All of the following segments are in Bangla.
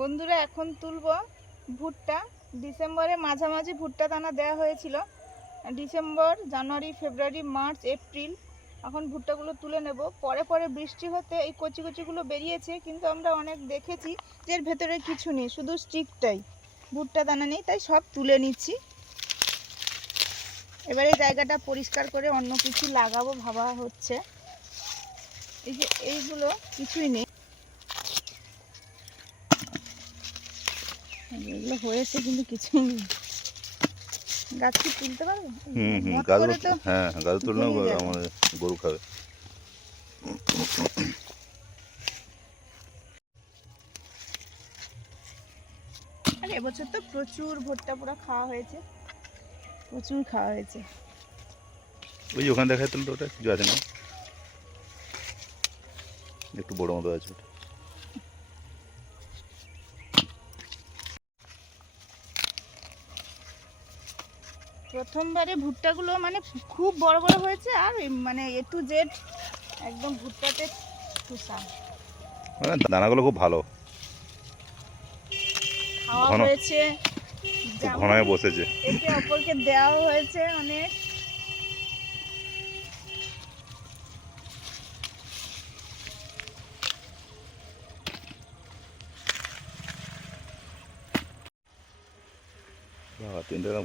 বন্ধুরা এখন তুলবো ভুট্টা। ডিসেম্বরে মাঝামাঝি ভুট্টা দানা দেওয়া হয়েছিল। ডিসেম্বর, জানুয়ারি, ফেব্রুয়ারি, মার্চ, এপ্রিল এখন ভুট্টাগুলো তুলে নেব। পরে পরে বৃষ্টি হতে এই কচি কচিগুলো বেরিয়েছে, কিন্তু আমরা অনেক দেখেছি যে এর ভেতরে কিছু নেই, শুধু স্টিকটাই, ভুট্টা দানা নেই, তাই সব তুলে নিচ্ছি। এবারে জায়গাটা পরিষ্কার করে অন্য কিছু লাগাবো ভাবা হচ্ছে। এই যে এইগুলো কিছুই নেই, এগুলো হয়েছে কিন্তু কিছুই নেই। গাছ কি তুলতে পারবো? হ্যাঁ, গাছ তুললে আমাদের গরু খাবে। আর এবছর তো প্রচুর ভুট্টা পুরো খাওয়া হয়েছে, প্রচুর খাওয়া হয়েছে। ওই ওখানে দেখা তুলতো, ওটা কিছু আছে না, একটু বড় মতো আছে ওটা। প্রথমবারে ভুট্টাগুলো মানে খুব বড় বড় হয়েছে, আর মানে এ টু জেড একদম ভুট্টাতে খোসা। দানাগুলো খুব ভালো, খাওয়া হয়েছে, ঘনায় বসেছে, একে অপরকে দেওয়া হয়েছে অনেক।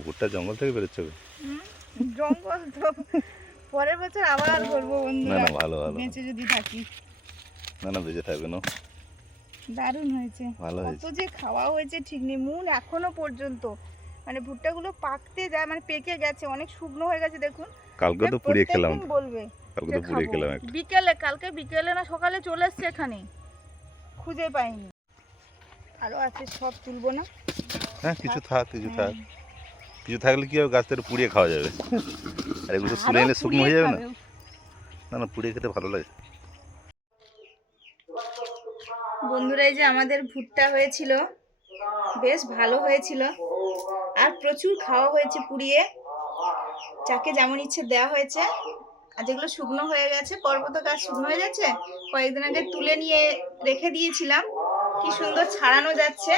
ভুট্টা জঙ্গল থেকে বেরোচ্ছে। জঙ্গল তো পরের বছর আবার করবো বন্ধুরা, ভালো ভালো, বেঁচে যদি থাকি। না বেঁচে থাকবে না। দারুণ হয়েছে, কত যে খাওয়া হয়েছে ঠিক নেই। মূল এখনো পর্যন্ত মানে ভুট্টাগুলো পাকতে যায়, মানে পেকে গেছে, অনেক শুকনো হয়ে গেছে দেখুন। কালকে তো পুড়িয়ে খেলাম, বলবে বিকেলে, কালকে বিকেলে না সকালে চলে এসছে এখানে, খুঁজে পাইনি। আরো আছে, সব তুলবো না। হ্যাঁ, কিছু থাকলে কি হবে, গাছ থেকে পুড়িয়ে খাওয়া যাবে। আর এগুলো তুলে এনে শুকনো হয়ে যাবে না, না পুড়িয়ে খেতে ভালো লাগে। বন্ধুরা এই যে আমাদের ভুট্টা হয়েছিল, বেশ ভালো হয়েছিল, আর প্রচুর খাওয়া হয়েছে পুড়িয়ে, যাকে যেমন ইচ্ছে দেওয়া হয়েছে। আর যেগুলো শুকনো হয়ে গেছে, পর্বত গাছ শুকনো হয়ে যাচ্ছে, কয়েকদিন আগে তুলে নিয়ে রেখে দিয়েছিলাম, কি সুন্দর ছাড়ানো যাচ্ছে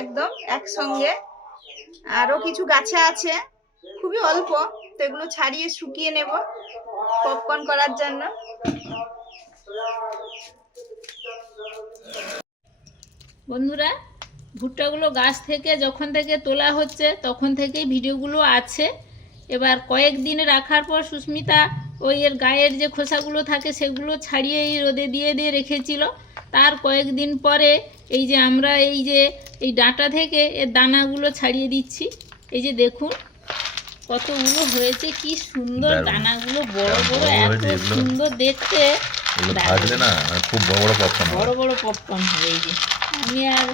একদম একসঙ্গে। আরো কিছু গাছে আছে, খুবই অল্প, তো এগুলো ছাড়িয়ে শুকিয়ে নেব পপকর্ন করার জন্য। বন্ধুরা, ভুট্টাগুলো গাছ থেকে যখন থেকে তোলা হচ্ছে তখন থেকেই ভিডিওগুলো আছে। এবার কয়েকদিন রাখার পর সুস্মিতা ওই এর গায়ের যে খোসাগুলো থাকে সেগুলো ছাড়িয়ে এই রোদে দিয়ে দিয়ে রেখেছিল। তার কয়েকদিন পরে এই যে আমরা এই ডাঁটা থেকে এর দানাগুলো ছাড়িয়ে দিচ্ছি। এই যে দেখুন কতগুলো হয়েছে, কি সুন্দর দানাগুলো, বড় বড়, এত সুন্দর দেখতে। খুব বড় বড় পপকর্ন হয়। এই যে আমি আর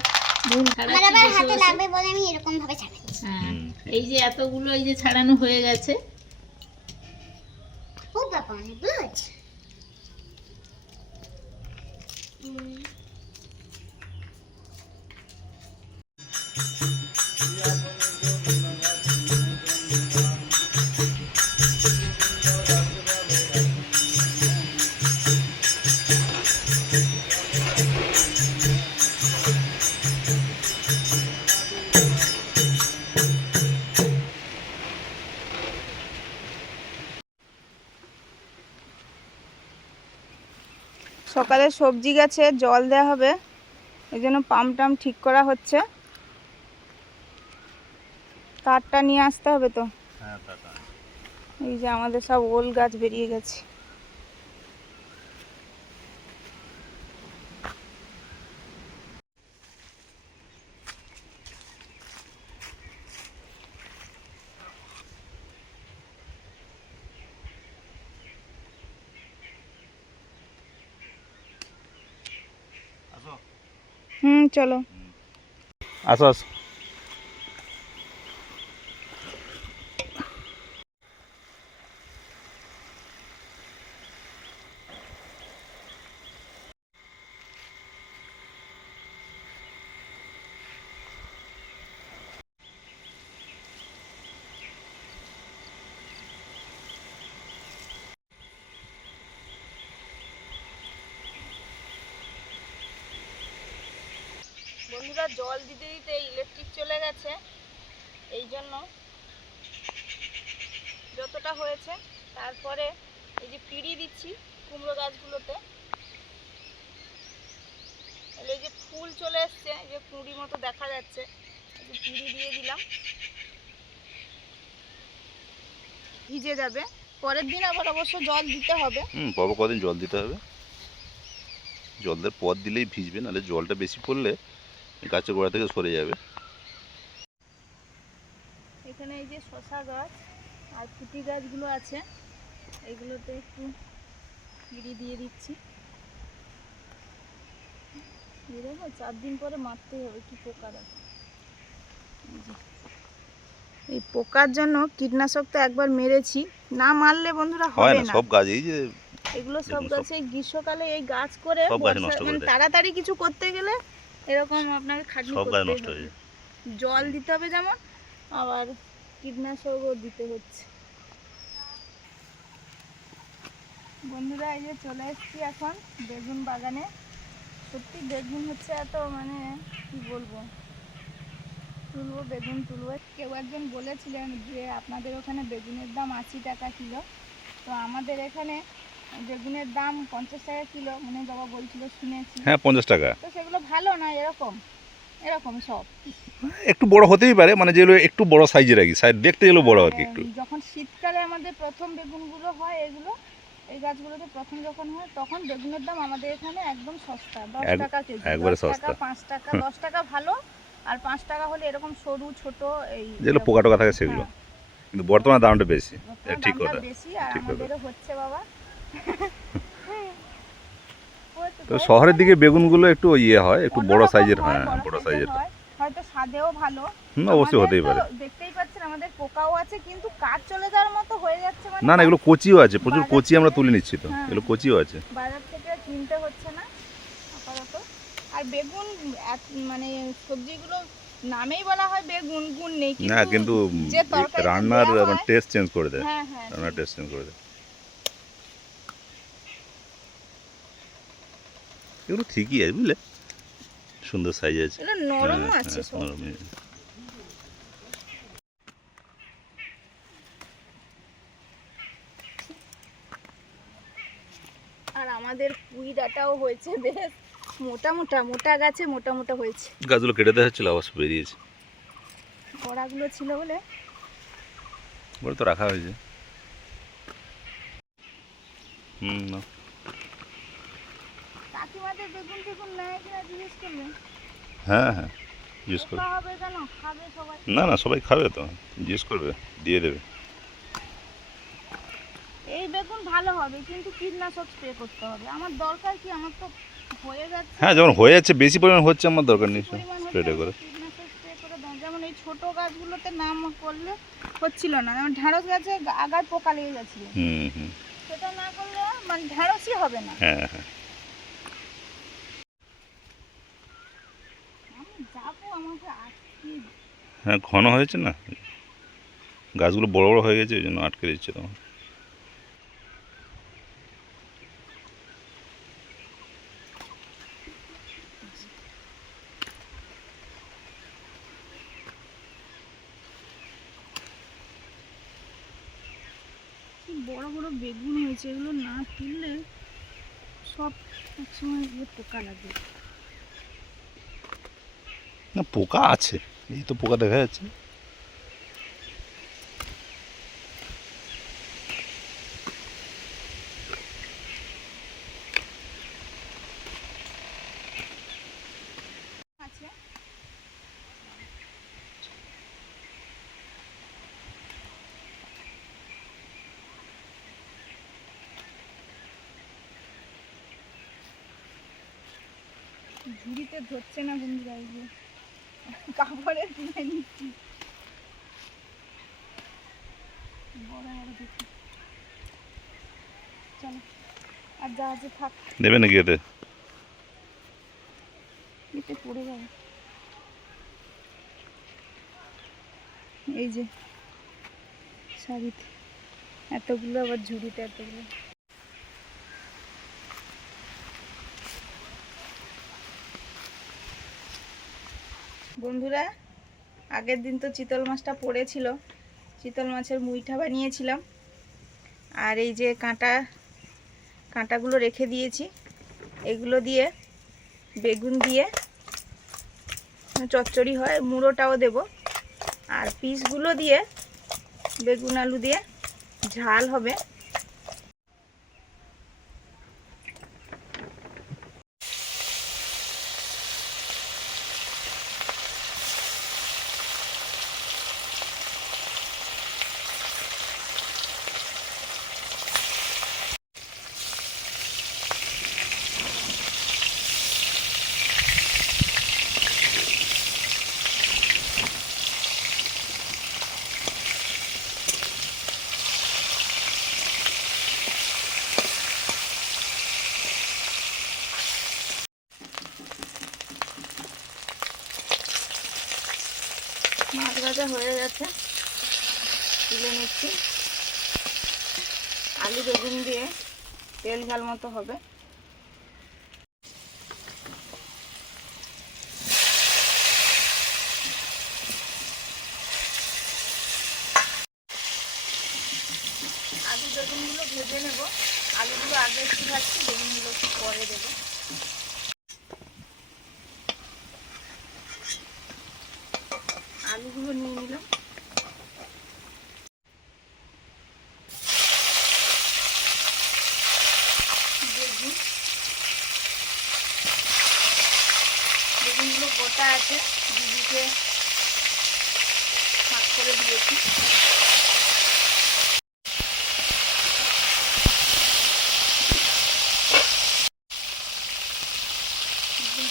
এই যে এতগুলো এই যে ছাড়ানো হয়ে গেছে। সকালে সবজি গাছে জল দেওয়া হবে, এই জন্য পাম্প টাম ঠিক করা হচ্ছে। তারটা নিয়ে আসতে হবে তো। এই যে আমাদের সব ওল গাছ বেরিয়ে গেছে। চলো আসো আসো। বন্ধুরা বন্ধুরা জল দিতে দিতে ইলেকট্রিক চলে গেছে, এই জন্য যতটা হয়েছে। তারপরে এই যে পিড়ি দিচ্ছি কুমড়ো গাছগুলোতে, এই যে ফুল চলে এসছে, এই যে কুঁড়ি মতো দেখা যাচ্ছে, এই যে পিড়ি দিয়ে দিলাম, ভিজে যাবে। পরের দিন আবার অবশ্য জল দিতে হবে। বাবা কদিন জল দিতে হবে, জল দেওয়ার পর দিলেই ভিজবে, নাহলে জলটা বেশি পড়লে গাছের গোড়া থেকে সরে যাবে। এখানে এই যে শসা গাছ আর ফুটি গাছগুলো আছে, এগুলোতে একটু পিড়ি দিয়ে দিচ্ছি। 4 দিন পরে মারতেই হবে, কি পোকা দেখো। এই পোকার জন্য কীটনাশক তো একবার মেরেছি, না মারলে বন্ধুরা হয় হবে না না। সব গাছ, এই যে এগুলো সব গাছে গ্রীষ্মকালে এই গাছ করে সব গাছ নষ্ট করে দেয়। তাড়াতাড়ি কিছু করতে গেলে এরকম আপনাকে খাটনি সব গাছ করতে নষ্ট হয়ে হবে। যায়। জল দিতে হবে যেমন, আবার কীটনাশকও দিতে হচ্ছে। বন্ধুরা এই যে চলে এসেছি এখন বেগুন বাগানে। সত্যি বেগুন হচ্ছে এত, মানে কি বলবো, তুলবো বেগুন তুলবো। কেউ একজন বলেছিলেন যে আপনাদের ওখানে বেগুনের দাম 80 টাকা কিলো, তো আমাদের এখানে বেগুনের দাম 50 টাকা কিলো, মানে বাবা বলছিল, শুনেছি। হ্যাঁ 50 টাকা। তো সেগুলো ভালো না, এরকম এরকম সব একটু বড় হতেই পারে, মানে যেগুলো একটু বড় সাইজের আর কি, সাইজ দেখতে গেলেও বড় আর কি একটু। যখন শীতকালে আমাদের প্রথম বেগুনগুলো হয়, এগুলো এই গাছগুলোতে প্রথম যখন হয়, তখন বেগুনের দাম আমাদের এখানে একদম সস্তা, 10 টাকা কেজি, একবারে 10 সস্তা। টাকা 5 টাকা, 10 টাকা ভালো, আর 5 টাকা হলে এরকম সরু ছোট, এই যেগুলো পোকা টোকা থাকে সেগুলো, কিন্তু বর্তমানে দামটা বেশি। বর্তমানে ঠিক দামটা কথা, বেশি, আর ঠিক কথা। আমাদেরও হচ্ছে বাবা। তো শহরের দিকে বেগুনগুলো একটু ইয়ে হয়, একটু বড় অন্যরকম সাইজের, হয়, হ্যাঁ বড় সাইজের। হয়, হয়তো স্বাদেও ভালো। অবশ্যই আমাদের হতেই তো পারে। দেখতেই পাচ্ছেন আমাদের পোকাও আছে, কিন্তু কাজ চলে যাওয়ার মতো হয়ে যাচ্ছে, মানে না না, এগুলো কচিও আছে, প্রচুর বাজার কচি আমরা থেকে- তুলে নিচ্ছি তো, হ্যাঁ। এগুলো কচিও আছে। বাজার থেকে কিনতে হচ্ছে না আপাতত। আর বেগুন মানে সবজিগুলো নামেই বলা হয় বেগুন, গুণ নেই, না কিন্তু যে তরকারিতে রান্নার দেওয়া হয়- টেস্ট চেঞ্জ করে দেয়, হ্যাঁ হ্যাঁ, রান্নার টেস্ট চেঞ্জ করে দেয়। এগুলো ঠিকই আছে বুঝলে, সুন্দর সাইজ আছে। এগুলো নরম হ্যাঁ, আছে হ্যাঁ, সব। নরমই আছে। আর আমাদের পুঁই ডাঁটাও হয়েছে বেশ মোটা মোটা, মোটা গাছে মোটা মোটা হয়েছে। গাছগুলো কেটে দেওয়া হচ্ছিল, আবার বেরিয়েছে। কড়াগুলো ছিল বলে ওগুলো তো রাখা হয়েছে। না কাকিমাদের বেগুন টেগুন নেয় কিনা জিজ্ঞেস করবেন। হ্যাঁ হ্যাঁ জিজ্ঞেস করবে। পোকা হবে কেন, খাবে সবাই। না না, সবাই খাবে তো, জিজ্ঞেস করবে, দিয়ে দেবে। এই বেগুন ভালো হবে, কিন্তু কীটনাশক স্প্রে করতে হবে। আমার দরকার কি, আমার তো হয়ে যাচ্ছে। হ্যাঁ যখন হয়ে যাচ্ছে, বেশি পরিমাণ হচ্ছে, আমার দরকার নেই পরিমাণ হচ্ছে, স্প্রেটা করে। কীটনাশক স্প্রে করে দাও। যেমন এই ছোট গাছগুলোতে নাম করলে হচ্ছিল না, যেমন ঢ্যাঁড়স গাছে আগায় পোকা লেগে গেছিল, হুম। সেটা না করলে মানে ঢ্যাঁড়সই হবে না। হ্যাঁ হ্যাঁ। আমি যাবো, আমাকে আটকে হ্যাঁ ঘন হয়েছে না, গাছগুলো বড় বড় হয়ে গেছে, ওই জন্য আটকে দিচ্ছে তোমার। কি বড় বড় বেগুন হয়েছে, এগুলো না তুললে সব একসময় গিয়ে পোকা লাগে। না পোকা আছে, এই তো পোকা দেখা যাচ্ছে। আছে ঝুড়িতে ধরছে না বন্ধুরা, এই যে কাপড়ে তুলে নিচ্ছি। বড় বড় দেখি, চলো আর যা আছে থাক, দেবে নাকি এতে? এতে পড়ে যাবে। এই যে শাড়িতে এতগুলো, আবার ঝুড়িতে এতগুলো। বন্ধুরা, আগের দিন তো চিতল মাছটা পড়েছিল, চিতল মাছের মুইঠা বানিয়েছিলাম। আর এই যে কাঁটাগুলো রেখে দিয়েছি, এগুলো দিয়ে বেগুন দিয়ে চচ্চড়ি হয়, মুড়োটাও দেব। আর পিসগুলো দিয়ে বেগুন আলু দিয়ে ঝাল হবে। মাছ ভাজা হয়ে গেছে, তুলে নিচ্ছি। আলু বেগুন দিয়ে তেল ঝাল মতো হবে। আলু বেগুনগুলো ভেজে নেব। আলুগুলো আগে একটু ভাজছি, বেগুনগুলো একটু পরে দেবো। আলুগুলো নিয়ে নিলাম। বেগুনগুলো গোটা আছে, দিদিকে ফাঁক করে দিয়েছি।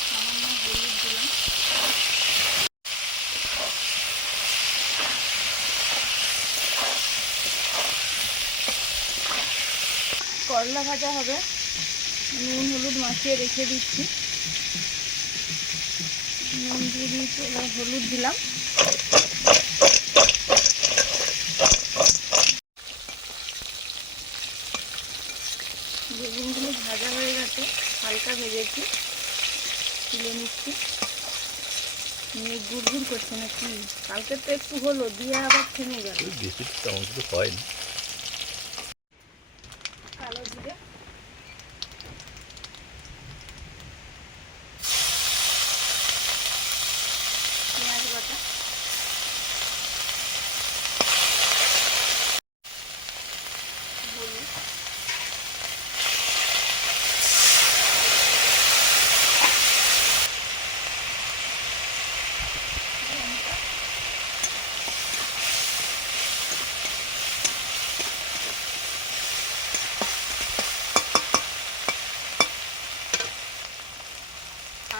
সামান্য হলুদ দিলাম। করলা ভাজা হবে, নুন হলুদ মাখিয়ে রেখে দিচ্ছি। নুন দিয়ে দিয়েছি, এবার হলুদ দিলাম। বেগুনগুলো ভাজা হয়ে গেছে, হালকা ভেজেছি, তুলে নিচ্ছি। মেঘ গুড় করছে না কি? কালকে তো একটু হলো, দিয়ে আবার থেমে গেল। বেশি তেমন কিছু হয় না। কালো জিরে, পেঁয়াজ বাটা, হলুদ, লঙ্কা,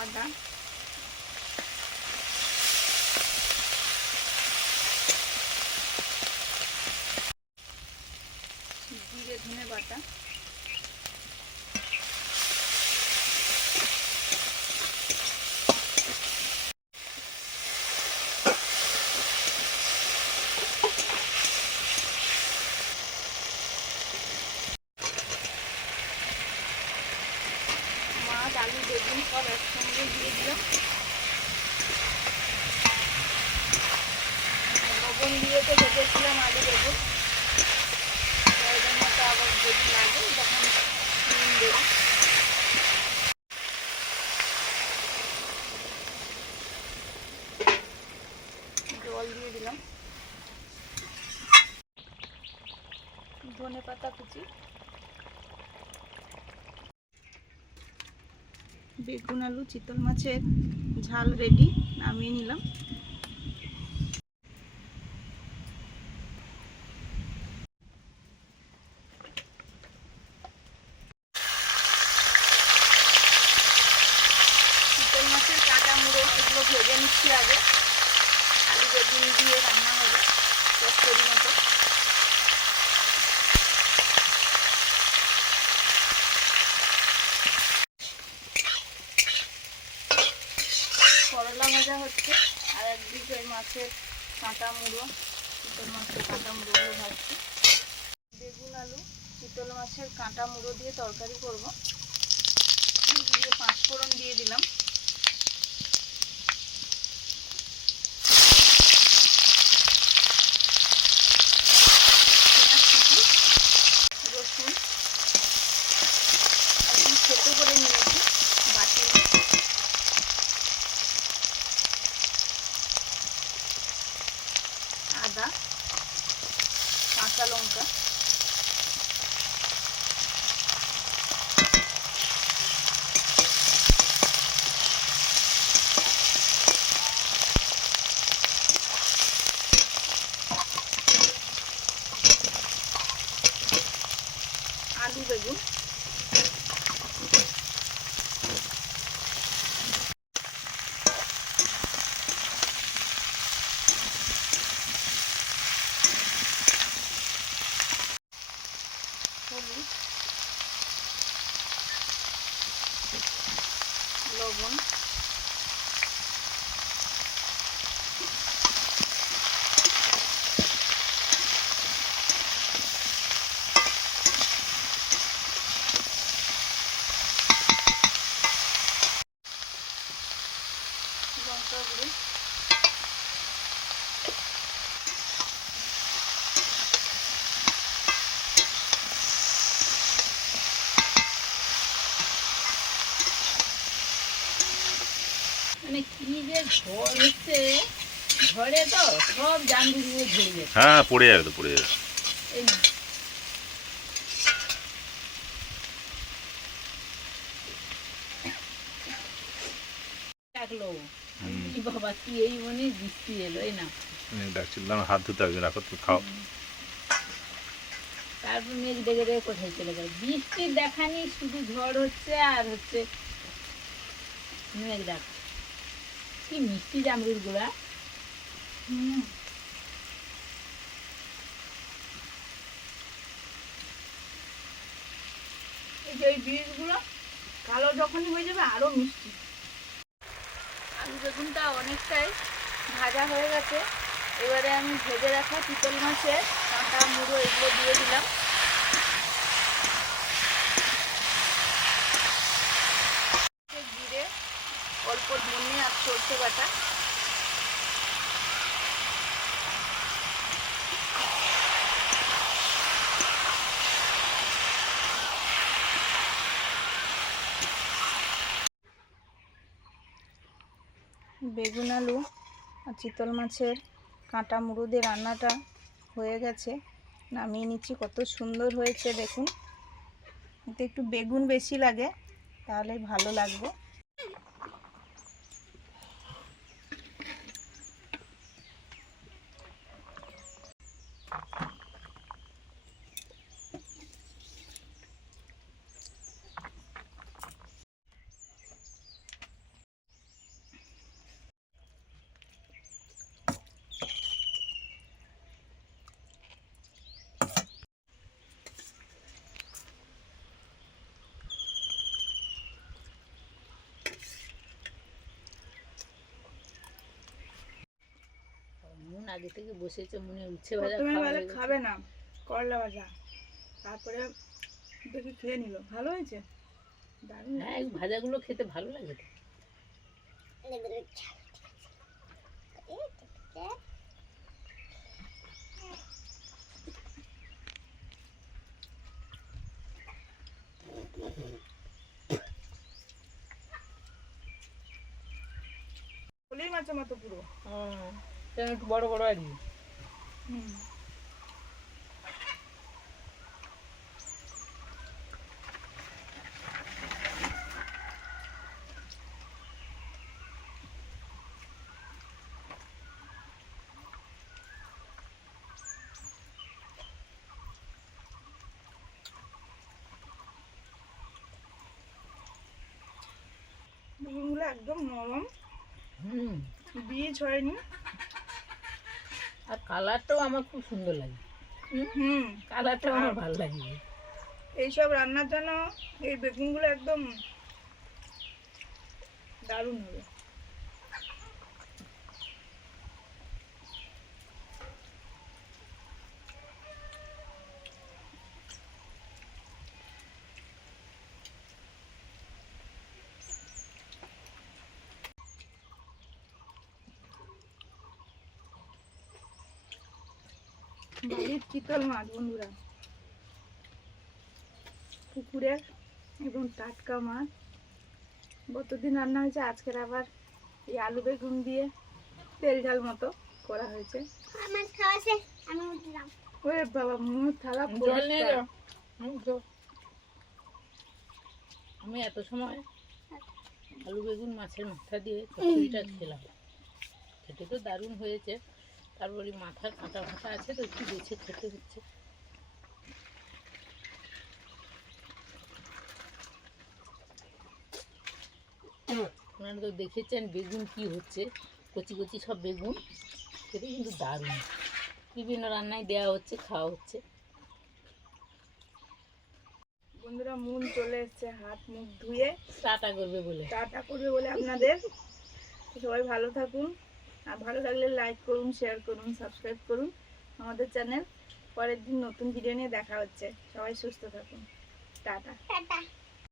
আদা, জিরে ধনে বাটা, মাছ আলু বেগুন সব একসঙ্গে দিয়ে দিলাম। লবণ দিয়ে তো ভেজেছিলাম আলু বেগুন, প্রয়োজন মতো আবার যদি লাগে তখন নুন দেবো। জল দিয়ে দিলাম। ধনে পাতা কুচি, বেগুন আলু চিতল মাছের ঝাল রেডি, নামিয়ে নিলাম। চিতল মাছের কাঁটা মুড়ো এগুলো ভেজে নিচ্ছি আগে, আলু বেগুন দিয়ে রান্না হবে চচ্চড়ি মতো। করলা ভাজা হচ্ছে, আর একদিকে ওই মাছের কাঁটা মুড়ো, চিতল মাছের কাঁটা মুড়োগুলো ভাজছি। বেগুন আলু চিতল মাছের কাঁটা মুড়ো দিয়ে তরকারি করব। দিয়ে 5 ফোড়ন দিয়ে দিলাম। আদা, কাঁচা লঙ্কা, আলু বেগুন, হলুদ, লবণ, লঙ্কা গুঁড়ো, মানে কি যে ঝড় হচ্ছে, ঝড়ে তো সব জামরুলগুলো ঝরে যাচ্ছে। হ্যাঁ, পড়ে যাবে তো, পড়ে যাবে। এই না, ডাকলো কি বাবা, কি এই মনে বৃষ্টি এলো, এই না আমি ডাকছিলাম হাত ধুতে হবে, রাখো তো, খাও। তারপর মেঘ ডেকে ডেকে কোথায় চলে গেল, বৃষ্টির দেখা নেই, শুধু ঝড় হচ্ছে আর হচ্ছে মেঘ ডাক। কি মিষ্টি জামরুল গুলা। এই যে এই বীজগুলো কালো যখনই হয়ে যাবে আরো মিষ্টি। আলু বেগুনটা অনেকটাই ভাজা হয়ে গেছে, এবারে আমি ভেজে রাখা চিতল মাছের কাঁটা মুড়ো এগুলো দিয়ে দিলাম। জিরে, অল্প ধনে আর সর্ষে বাটা, বেগুন আলু আর চিতল মাছের কাঁটা মুড়ো দিয়ে রান্নাটা হয়ে গেছে, নামিয়ে নিচ্ছি। কত সুন্দর হয়েছে দেখুন, এতে একটু বেগুন বেশি লাগে তাহলে ভালো লাগবে। মন আগে থেকে বসেছে, মনে উচ্ছে ভাজা প্রথমে খাওয়া বলে হয়ে গেছে। খাবে না করলা ভাজা, তারপরে দেখি খেয়ে নিল, ভালো হয়েছে, দারুণ। হ্যাঁ, এই ভাজাগুলো খেতে ভালো লাগে তো। বলেই মাছের মতো পুরো। যেন একটু বড় বড় আর কি। হুম, বেগুনগুলো একদম নরম, হুম, বীজ হয়নি। আর কালারটাও আমার খুব সুন্দর লাগে। হুম, কালারটাও আমার ভালো লাগে। এইসব রান্নার জন্য এই বেগুনগুলো একদম দারুণ হবে। বাড়ির চিতল মাছ বন্ধুরা, পুকুরের এবং টাটকা মাছ, গতদিন রান্না হয়েছে, আজকের আবার এই আলু বেগুন দিয়ে তেল ঝাল মতো করা হয়েছে। আমার খাওয়া শেষ, আমি উঠলাম। ওরে বাবা, মুখ থালা জল নিয়ে পরিষ্কার। যাও। আমি এত সময় আলু বেগুন মাছের মাথা দিয়ে চচ্চড়িটা খেলাম, খেতে তো দারুণ হয়েছে। তারপরে মাথার কাঁটা ফাটা আছে তো একটু বেছে খেতে হচ্ছে। আপনারা তো দেখেছেন বেগুন কি হচ্ছে, কচি কচি সব বেগুন, খেতে কিন্তু দারুণ। বিভিন্ন রান্নায় দেওয়া হচ্ছে, খাওয়া হচ্ছে। বন্ধুরা মন চলে এসছে হাত মুখ ধুয়ে টাটা করবে বলে। টাটা করবে বলে আপনাদের। সবাই ভালো থাকুন, আর ভালো লাগলে লাইক করুন, শেয়ার করুন, সাবস্ক্রাইব করুন আমাদের চ্যানেল। পরের দিন নতুন ভিডিও নিয়ে দেখা হচ্ছে। সবাই সুস্থ থাকুন। টাটা। টাটা।